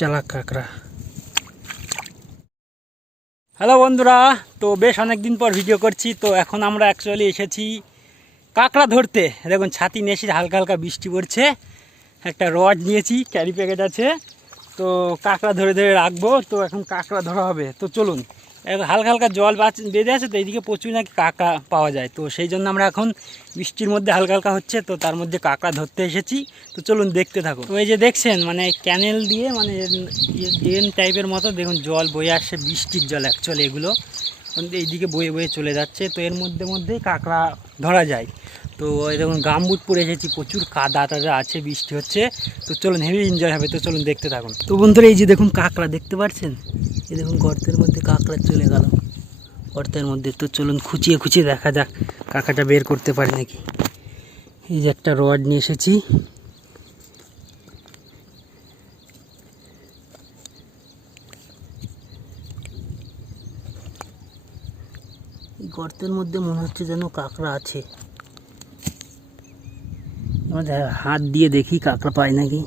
চালাক কাঁকড়া। হ্যালো বন্ধুরা, তো বেশ অনেক দিন পর ভিডিও করছি, তো এখন আমরা অ্যাকচুয়ালি এসেছি কাঁকড়া ধরতে। দেখুন, ছাতি নিয়ে হালকা হালকা বৃষ্টি পড়ছে। একটা রড নিয়েছি ক্যারি প্যাকেট আছে। তো কাঁকড়া ধরে ধরে রাখব, তো এখন কাঁকড়া ধরা হবে। তো চলুন। হালকা হালকা জল বেঁধে আছে তো এইদিকে প্রচুর নাকি কাঁকড়া পাওয়া যায়। তো সেই জন্য আমরা এখন বৃষ্টির মধ্যে হালকা হালকা হচ্ছে, তো তার মধ্যে কাঁকড়া ধরতে এসেছি। তো চলুন দেখতে থাকুন তো এই যে দেখছেন মানে ক্যানেল দিয়ে মানে ড্রেন টাইপের মতো, দেখুন জল বয়ে আসছে, বৃষ্টির জল অ্যাকচুয়ালি এগুলো। এইদিকে বয়ে বয়ে চলে যাচ্ছে, তো এর মধ্যে মধ্যেই কাঁকড়া ধরা যায়। তো দেখুন গামবুট পরে এসেছি, প্রচুর কাদা টাদা আছে, বৃষ্টি হচ্ছে। তো চলুন হেভি এনজয় হবে, তো চলুন দেখতে থাকুন। তো বন্ধুরা, এই যে দেখুন কাঁকড়া, দেখতে পাচ্ছেন এই দেখুন গর্তের মধ্যে কাঁকড়া চলে গেল। গর্তের মধ্যে তো চলুন খুঁচিয়ে খুঁচিয়ে দেখা যাক কাঁকড়াটা বের করতে পারি নাকি। এই যে একটা রড নিয়ে এসেছি। গর্তের মধ্যে মনে হচ্ছে যেন কাঁকড়া আছে। দেখা- হাত দিয়ে দেখি কাঁকড়া পাই নাকি।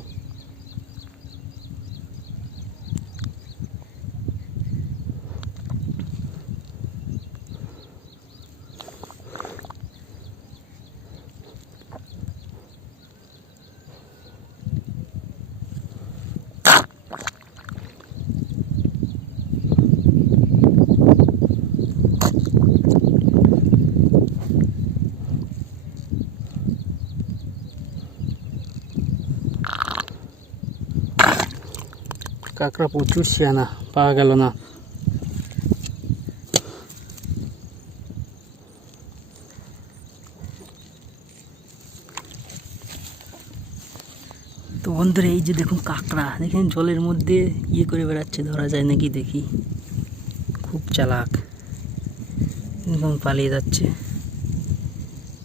কাঁকড়া প্রচুর শিয়ানা, পাওয়া গেল না। তো বন্ধুরা, এই যে দেখুন কাঁকড়া, দেখেন জলের মধ্যে ইয়ে করে বেড়াচ্ছে, ধরা যায় নাকি দেখি। খুব চালাক, একদম পালিয়ে যাচ্ছে।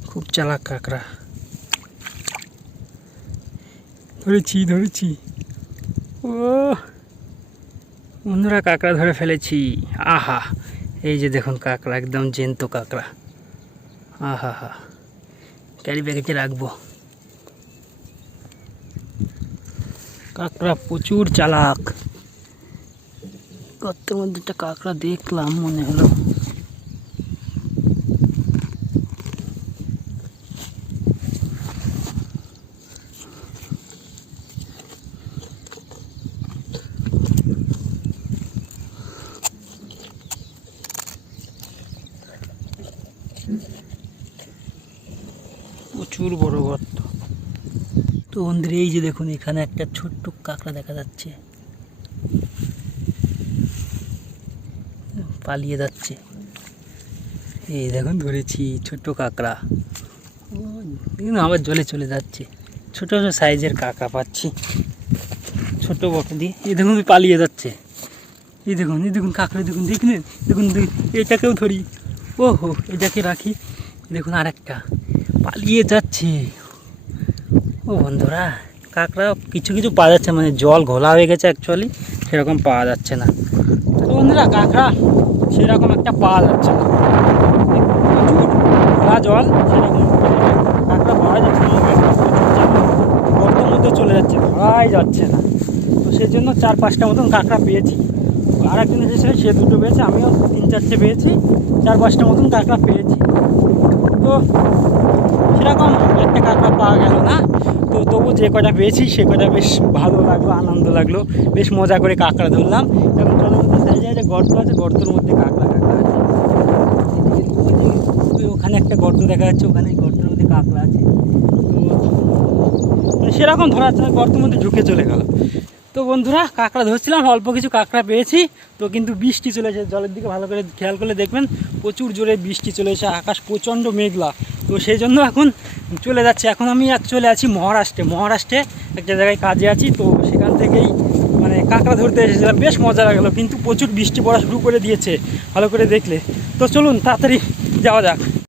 খুব চালাক কাঁকড়া। ধরেছি ধরেছি। ও বন্ধুরা, কাঁকড়া ধরে ফেলেছি। আহা, এই যে দেখুন কাঁকড়া, একদম জেন্ত কাঁকড়া। আহা, হা, ক্যারি ব্যাগেতে রাখব। কাঁকড়া প্রচুর চালাক। গর্তের মধ্যে একটা কাঁকড়া দেখলাম, মনে হলো। প্রচুর বড় গর্ত। তো বন্ধুরা, এই যে দেখুন, এখানে একটা ছোট্ট কাঁকড়া দেখা যাচ্ছে। পালিয়ে যাচ্ছে। এই দেখুন, ধরেছি ছোট্ট কাঁকড়া। দেখুন, আবার জলে চলে যাচ্ছে। ছোট ছোট সাইজের কাঁকড়া পাচ্ছি। ছোট বটো দিয়ে। এই দেখুন, পালিয়ে যাচ্ছে। এই দেখুন এই দেখুন কাঁকড়া দেখুন দেখুন দেখুন এটাকেও ধরি। ও হো এটাকে রাখি। দেখুন, আরেকটা। পালিয়ে যাচ্ছে। ও বন্ধুরা কাঁকড়া কিছু কিছু পাওয়া যাচ্ছে মানে জল ঘোলা হয়ে গেছে অ্যাকচুয়ালি সেরকম পাওয়া যাচ্ছে না। তো বন্ধুরা, কাঁকড়া সেরকম একটা পাওয়া যাচ্ছে না। প্রচুর ঘোলা জল, সেরকম কাঁকড়া পাওয়া যাচ্ছে না। গর্তের মধ্যে চলে যাচ্ছে ধরাই যাচ্ছে না। তো সেই জন্য চার পাঁচটা মতন কাঁকড়া পেয়েছি। আর একজন এসেছিল, সে দুটো পেয়েছে, আমিও তিন চারটে পেয়েছি, চার পাঁচটা মতন কাঁকড়া পেয়েছি। তো সেরকম একটা কাঁকড়া পাওয়া গেল না। তো তবু যে কটা পেয়েছি, সে কটা বেশ ভালো লাগল, আনন্দ লাগল। বেশ মজা করে কাঁকড়া ধরলাম। এবং জলের মধ্যে সাইজে একটা গর্ত আছে, গর্তের মধ্যে কাঁকড়া কাঁকড়া আছে। ওখানে একটা গর্ত দেখা যাচ্ছে, ওখানে গর্তের মধ্যে কাঁকড়া আছে। তো মানে সেরকম ধরা যাচ্ছে গর্তের মধ্যে ঢুকে চলে গেল। তো বন্ধুরা, কাঁকড়া ধরছিলাম, অল্প কিছু কাঁকড়া পেয়েছি। তো কিন্তু বৃষ্টি চলে এসেছে, জলের দিকে ভালো করে খেয়াল করলে দেখবেন প্রচুর জোরে বৃষ্টি চলে এসে আকাশ প্রচণ্ড মেঘলা। তো সেই জন্য এখন চলে যাচ্ছে। এখন আমি চলে আছি মহারাষ্ট্রে। মহারাষ্ট্রে একটা জায়গায় কাজে আছি, তো সেখান থেকেই মানে কাঁকড়া ধরতে এসেছিলাম। বেশ মজা লাগল, কিন্তু প্রচুর বৃষ্টি পড়া শুরু করে দিয়েছে, ভালো করে দেখলে। তো চলুন, তাড়াতাড়ি যাওয়া যাক।